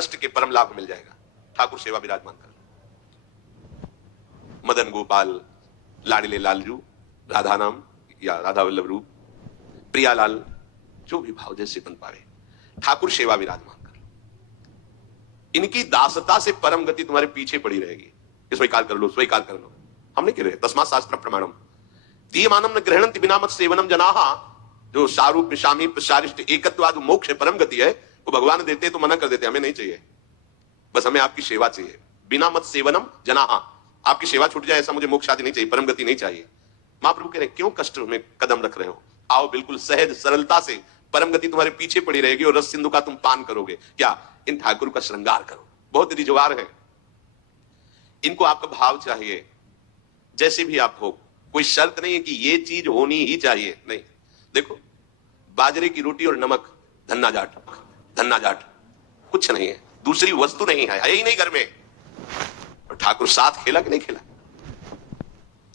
कष्ट के परम लाभ मिल जाएगा। ठाकुर सेवा विराजमान कर। मदन गोपाल लाडले लालजू, राधा नाम या राधा वल्लभ रूप, प्रियालाल, जो भी भाव जैसे बन पावे, ठाकुर सेवा विराजमान कर। इनकी दासता से परम गति तुम्हारे पीछे पड़ी रहेगी। स्वीकार कर लो, स्वीकार कर लो। हम नहीं कह रहे, तस्मात् शास्त्र प्रमाणम दीयमानम न गृह्णन्ति बिना मत सेवनम जनाहा। जो सारूप शामी प्रसारिष्ट एकत्वाद मोक्ष परम गति है, वो भगवान देते तो मना कर देते, हमें नहीं चाहिए, बस हमें आपकी सेवा चाहिए। बिना मत सेवनम जनाहा, आपकी सेवा छूट जाए ऐसा मुझे मोक्ष आदि नहीं चाहिए, परम गति नहीं चाहिए। महाप्रभु कह रहे क्यों कष्ट में कदम रख रहे हो, आओ बिल्कुल सहज सरलता से परम गति तुम्हारे पीछे पड़ी रहेगी और रस सिंधु का तुम पान करोगे। क्या? इन ठाकुर का श्रृंगार करो। बहुत रिजवार है, इनको आपका भाव चाहिए जैसे भी आप हो, कोई शर्त नहीं है कि ये चीज होनी ही चाहिए, नहीं। देखो, बाजरे की रोटी और नमक, धन्ना जाट, धन्ना जाट, कुछ नहीं है, दूसरी वस्तु नहीं है ही नहीं घर में। और ठाकुर साथ खेला कि नहीं खेला?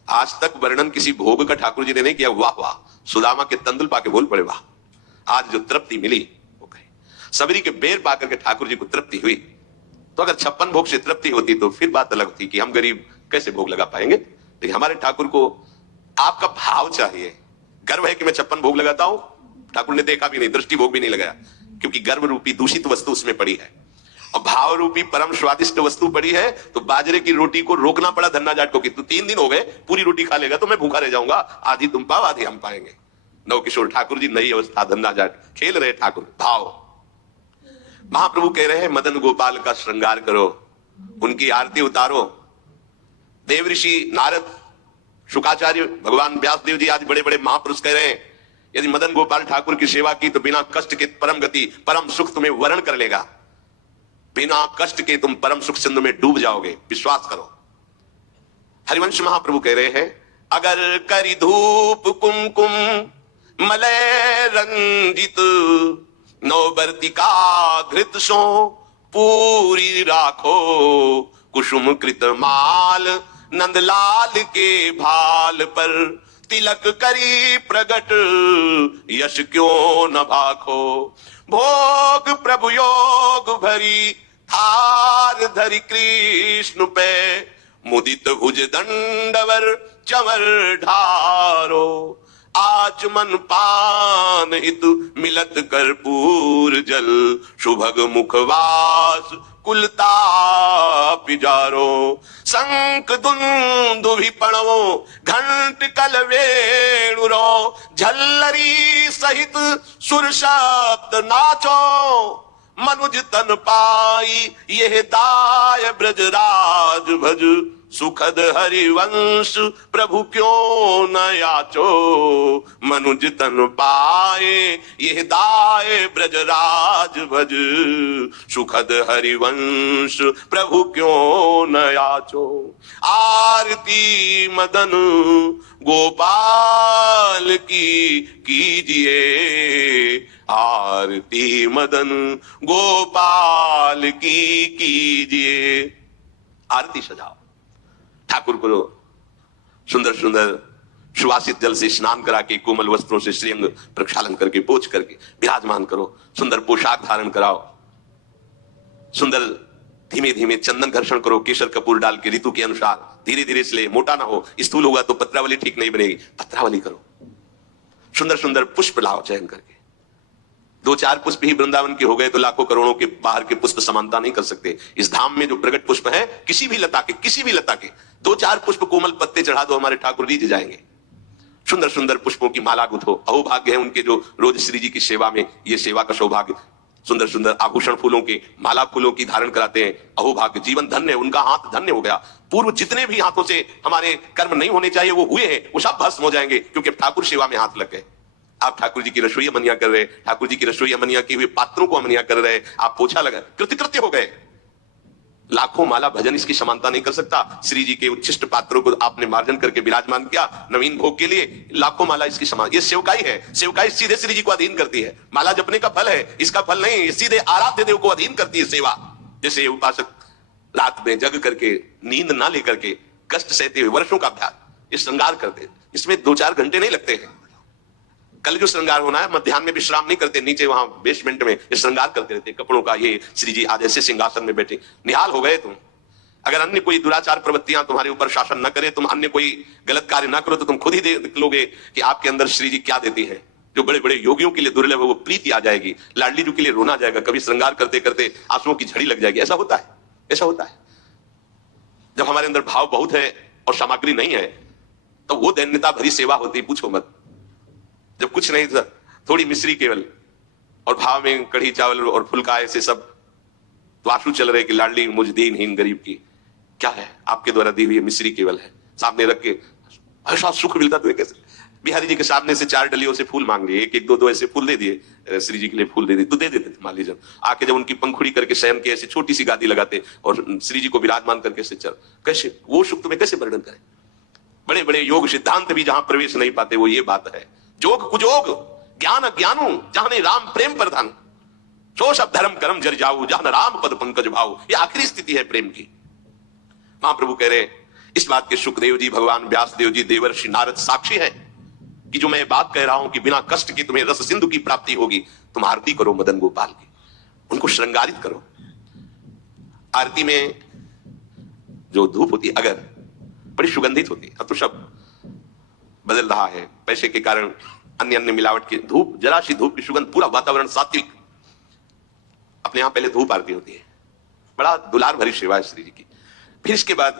आज तक वर्णन किसी भोग का ठाकुर जी ने नहीं किया, वाह वाह, सुदामा के तंदुल पाके बोल पड़े वाह। आज जो तृप्ति मिली वो कहे, सबरी के बेर पाकर के ठाकुर जी को तृप्ति हुई। तो अगर 56 भोग से तृप्ति होती तो फिर बात अलग थी कि हम गरीब कैसे भोग लगा पाएंगे। लेकिन हमारे ठाकुर को आपका भाव चाहिए। गर्व है कि मैं 56 भोग लगाता हूं, ठाकुर ने देखा भी नहीं, दृष्टि भोग भी नहीं लगाया, क्योंकि गर्व रूपी दूषित वस्तु उसमें पड़ी है और भाव रूपी परम स्वादिष्ट वस्तु पड़ी है। तो बाजरे की रोटी को रोकना पड़ा धन्ना जाट को कि तू 3 दिन हो गए पूरी रोटी खा लेगा तो मैं भूखा रह जाऊंगा, आधी तुम पाओ आधी हम पाएंगे। नवकिशोर ठाकुर जी नई अवस्था, धन्ना जाट खेल रहे ठाकुर भाव। महाप्रभु कह रहे हैं मदन गोपाल का श्रृंगार करो, उनकी आरती उतारो। देव ऋषि नारद, शुकाचार्य, भगवान व्यासदेव जी आदि बड़े बड़े महापुरुष कह रहे हैं यदि मदन गोपाल ठाकुर की सेवा की तो बिना कष्ट के परम गति परम सुख तुम्हें वरण कर लेगा। बिना कष्ट के तुम परम सुख सिंधु में डूब जाओगे, विश्वास करो। हरिवंश महाप्रभु कह रहे हैं अगर करी धूप कुमकुम मलय रंजित नौबर्तिका घृत सो पूरी राखो कुसुम कृत माल नंदलाल के भाल पर तिलक करी प्रगट यश क्यों न भाखो। भोग प्रभु योग भरी थार धरि कृष्ण पे मुदित भुज दंडवर चवर ढारो। आचमन पान हितु मिलत कर्पूर जल सुभग मुखवास कुलता पिजारो। शंख दुंदुभि पणवो घंट कल वेणुरो झल्लरी सहित सुर शब्द नाचो। मनुज तन पाई यह दाय ब्रजराज भज सुखद हरिवंश प्रभु क्यों न याचो। मनुज तन पाए यह दाय ब्रजराज भज सुखद हरिवंश प्रभु क्यों न याचो। आरती मदन गोपाल की कीजिए, आरती मदन गोपाल की कीजिए। आरती सजाओ, ठाकुर को सुंदर सुंदर सुवासित जल से स्नान करा के कोमल वस्त्रों से श्रीअंग प्रक्षालन करके पोंछ करके विराजमान करो। सुंदर पोशाक धारण कराओ, सुंदर धीमे धीमे चंदन घर्षण करो, केसर कपूर डाल के ऋतु के अनुसार धीरे धीरे इसलिए मोटा ना हो, स्थूल होगा तो पत्रावली ठीक नहीं बनेगी, पत्रावली करो। सुंदर सुंदर पुष्प लाओ चयन करके, 2-4 पुष्प ही वृंदावन के हो गए तो लाखों करोड़ों के बाहर के पुष्प समानता नहीं कर सकते। इस धाम में जो प्रगट पुष्प है किसी भी लता के 2-4 पुष्प कोमल पत्ते चढ़ा दो, हमारे ठाकुर रीझ जाएंगे। सुंदर सुंदर पुष्पों की माला गुथो, अहोभाग्य है उनके जो रोज श्री जी की सेवा में ये सेवा का सौभाग्य। सुंदर सुंदर आभूषण फूलों के, माला फूलों की धारण कराते हैं, अहोभाग्य, जीवन धन्य, उनका हाथ धन्य हो गया। पूर्व जितने भी हाथों से हमारे कर्म नहीं होने चाहिए वो हुए हैं, वो सब भस्म हो जाएंगे क्योंकि ठाकुर सेवा में हाथ लग गए। आप ठाकुर जी की रसोई अमनिया कर रहे, ठाकुर जी की रसोई अमनिया के हुए पात्रों को अमनिया कर रहे, आप पोछा लगा कृतकृत्य हो गए। लाखों माला भजन इसकी समानता नहीं कर सकता। श्री जी के उच्छिष्ट पात्रों को आपने मार्जन करके विराजमान किया नवीन भोग के लिए, लाखों माला इसकी समान। ये सेवकाई है, सेवकाई सीधे श्री जी को अधीन करती है। माला जपने का फल है, इसका फल नहीं, ये सीधे आराध्य देव को अधीन करती है सेवा। जैसे उपासक रात में जग करके नींद ना लेकर के कष्ट सहते हुए वर्षों का अभ्यास, ये श्रृंगार करते, इसमें 2-4 घंटे नहीं लगते हैं। कल जो श्रृंगार होना है, मध्याह्न में विश्राम नहीं करते, नीचे वहां बेसमेंट में ये श्रृंगार करते रहते कपड़ों का। ये श्री जी आज ऐसे सिंहासन में बैठे, निहाल हो गए तुम। अगर अन्य कोई दुराचार प्रवृत्तियां तुम्हारे ऊपर शासन न करे, तुम अन्य कोई गलत कार्य ना करो, तो तुम खुद ही देख लोगे कि आपके अंदर श्री जी क्या देती है। जो बड़े बड़े योगियों के लिए दुर्लभ है वो प्रीति आ जाएगी, लाडली जी के लिए रोना आ जाएगा, कभी श्रृंगार करते करते आंसुओं की झड़ी लग जाएगी। ऐसा होता है, ऐसा होता है। जब हमारे अंदर भाव बहुत है और सामग्री नहीं है, तो वो दैन्यता भरी सेवा होती, पूछो मत। जब कुछ नहीं था, थोड़ी मिश्री केवल, और भाव में कढ़ी चावल और फुल्का, ऐसे सब, तो आंसू चल रहे कि लाडली मुझ दीनहीन गरीब की क्या है, आपके द्वारा दी हुई मिश्री केवल है, सामने रख के ऐसा सुख मिलता। तो कैसे बिहारी जी के सामने से 4 डलियों से फूल मांग लिए, एक एक दो ऐसे फूल दे दिए, श्री जी के लिए फूल दे दिए, तो दे देते थे मान लीजिए। आके जब उनकी पंखुड़ी करके शयन के ऐसी छोटी सी गादी लगाते और श्री जी को विराजमान करके से चल, कैसे वो सुख तुम्हें कैसे वर्णन करें। बड़े बड़े योग सिद्धांत भी जहां प्रवेश नहीं पाते, वो ये बात है। जोग कुजोग ज्ञान अज्ञानू जहां राम प्रेम प्रधान, सो सब धर्म कर्म जर जाऊ जहां राम पद पंकज भाव। ये आखिरी स्थिति है प्रेम की। महाप्रभु कह रहे इस बात के सुखदेव जी, भगवान व्यासदेव जी, देवर्षि नारद साक्षी है कि जो मैं बात कह रहा हूं कि बिना कष्ट के तुम्हें रस सिंधु की प्राप्ति होगी। तुम आरती करो मदन गोपाल की, उनको श्रृंगारित करो। आरती में जो धूप होती है अगर बड़ी सुगंधित होती है, अब तो सब बदल रहा है पैसे के कारण, अन्य अन्य मिलावट की धूप, जरा सी धूप की सुगंध, पूरा वातावरण सात्विक। अपने यहां पहले धूप आरती होती है, बड़ा दुलार भरी सेवा है श्री जी की। फिर इसके बाद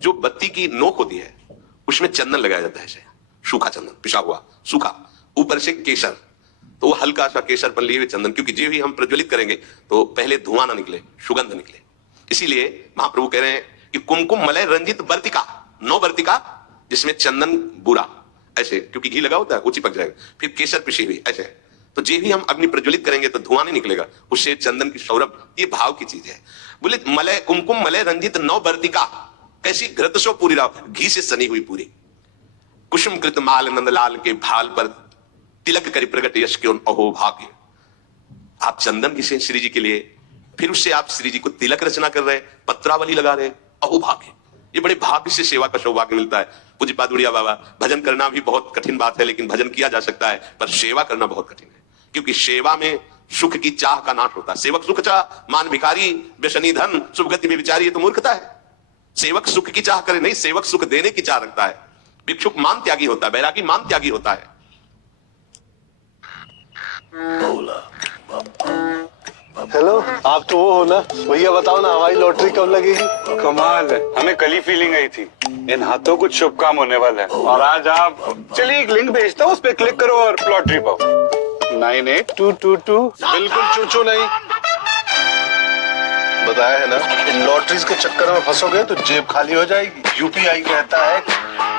जो बत्ती की नोक होती है उसमें चंदन लगाया जाता है, सूखा चंदन, पिसा हुआ सूखा, ऊपर से केसर, तो वो हल्का सा केसर पर लिए हुए चंदन, क्योंकि जो भी हम प्रज्वलित करेंगे तो पहले धुआं ना निकले, सुगंध निकले। इसीलिए महाप्रभु कह रहे हैं कि कुमकुम मलय रंजित वर्तिका, 9 वर्तिका जिसमें चंदन बुरा ऐसे, क्योंकि घी लगा होता है वो चिपक जाएगा, फिर केसर पिसी हुई ऐसे, तो जे भी हम अग्नि प्रज्वलित करेंगे तो धुआं नहीं निकलेगा, उससे चंदन की सौरभ, ये भाव की चीज है। बोले मलय कुमकुम मलय रंजित 9 वर्तिका, कैसी घृत सो पूरी राव, घी से सनी हुई पूरी। कुसुम कृत माल नंदलाल के भाल पर तिलक करी प्रगट यश क्यों अहो भाग्य। आप चंदन की से श्री जी के लिए, फिर उससे आप श्री जी को तिलक रचना कर रहे, पत्रावली लगा रहे, अहो भाग्य। ये बड़े भाग्य से सेवा का सौभाग्य मिलता है। पूज्य पादुड़िया बाबा, भजन करना भी बहुत कठिन बात है, लेकिन भजन किया जा सकता है, पर सेवा करना बहुत कठिन है, क्योंकि सेवा में सुख की चाह का नाश होता है। सेवक सुख चाह मान भिखारी व्यसनी धन शुभ गति में विचारी, ये तो मूर्खता है। सेवक सुख की चाह करे नहीं, सेवक सुख देने की चाह रखता है। भिक्षुक मान त्यागी होता है, बैरागी मान त्यागी होता है। हेलो, आप तो वो हो ना भैया, बताओ ना हमारी लॉटरी कब लगेगी? कमाल है, हमें कल ही फीलिंग आई थी, इन हाथों कुछ शुभ काम होने वाला है। और आज आप, चलिए एक लिंक भेजता हूँ, उस पर क्लिक करो और लॉटरी पाओ। 982222, बिल्कुल चूचू नहीं। बताया है ना, इन लॉटरीज के चक्कर में फंसोगे तो जेब खाली हो जाएगी। यूपीआई कहता है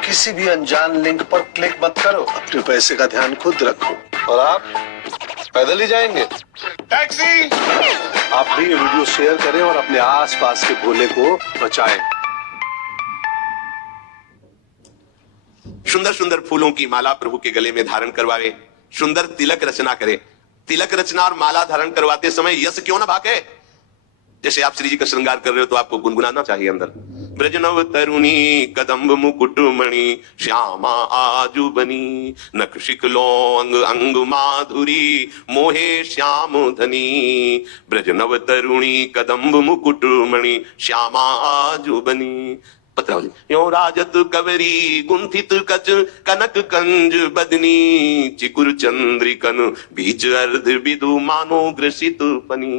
किसी भी अनजान लिंक पर क्लिक मत करो, अपने पैसे का ध्यान खुद रखो। और आप पैदल ही जाएंगे? टैक्सी! आप भी ये वीडियो शेयर करें और अपने आसपास के भोले को बचाएं। सुंदर सुंदर फूलों की माला प्रभु के गले में धारण करवाए, सुंदर तिलक रचना करे। तिलक रचना और माला धारण करवाते समय यश क्यों ना भागे। जैसे आप श्री जी का श्रृंगार कर रहे हो तो आपको गुनगुनाना चाहिए अंदर, ब्रजनव तरुणी कदम्ब मुकुट मणि श्यामा आजू बनी, नख शिकलो अंग अंग माधुरी मोहे श्याम धनी। ब्रजनव तरुणी कदम्ब मुकुट मणि श्यामा आजू बनी। पत्रावली यो राजत कवरी गुंथित कच कनक कंज बदनी, चिकुर चंद्रिकन बीच अर्ध बिदु मानो ग्रसित पनी।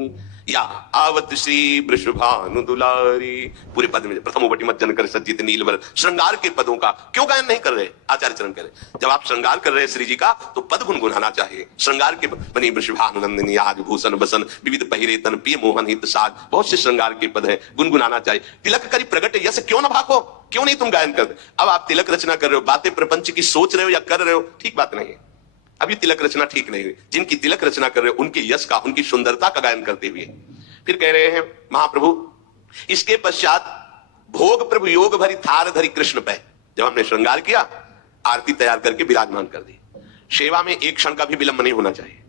या आवत श्री वृषभानु दुलारी। पूरे पद में प्रथम बटी मत जनकर सज्जित नीलवर, श्रृंगार के पदों का क्यों गायन नहीं कर रहे? आचार्य चरण कह रहे जब आप श्रृंगार कर रहे हैं श्री जी का तो पद गुनगुनाना चाहिए। श्रृंगार के बनी वृषभानु नंदिनी आज भूषण बसन विविध पहिरे तन पिय मोहन हित साज, बहुत से श्रृंगार के पद है, गुनगुनाना चाहिए। तिलक करी प्रगट यश क्यों ना भागो, क्यों नहीं तुम गायन करते? अब आप तिलक रचना कर रहे हो, बातें प्रपंच की सोच रहे हो या कर रहे हो, ठीक बात नहीं है। अभी तिलक रचना ठीक नहीं हुई। जिनकी तिलक रचना कर रहे हो उनके यश का, उनकी सुंदरता का गायन करते हुए फिर कह रहे हैं महाप्रभु, इसके पश्चात भोग प्रभु योग भरी थार धरी कृष्ण पे। जब हमने श्रृंगार किया, आरती तैयार करके विराजमान कर दी। सेवा में एक क्षण का भी विलंब नहीं होना चाहिए।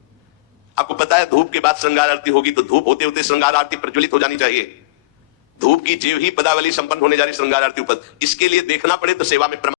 आपको पता है धूप के बाद श्रृंगार आरती होगी तो धूप होते होते श्रृंगार आरती प्रज्वलित हो जानी चाहिए। धूप की जीव ही पदावली संपन्न होने जा रही श्रृंगार आरती ऊपर, इसके लिए देखना पड़े तो सेवा में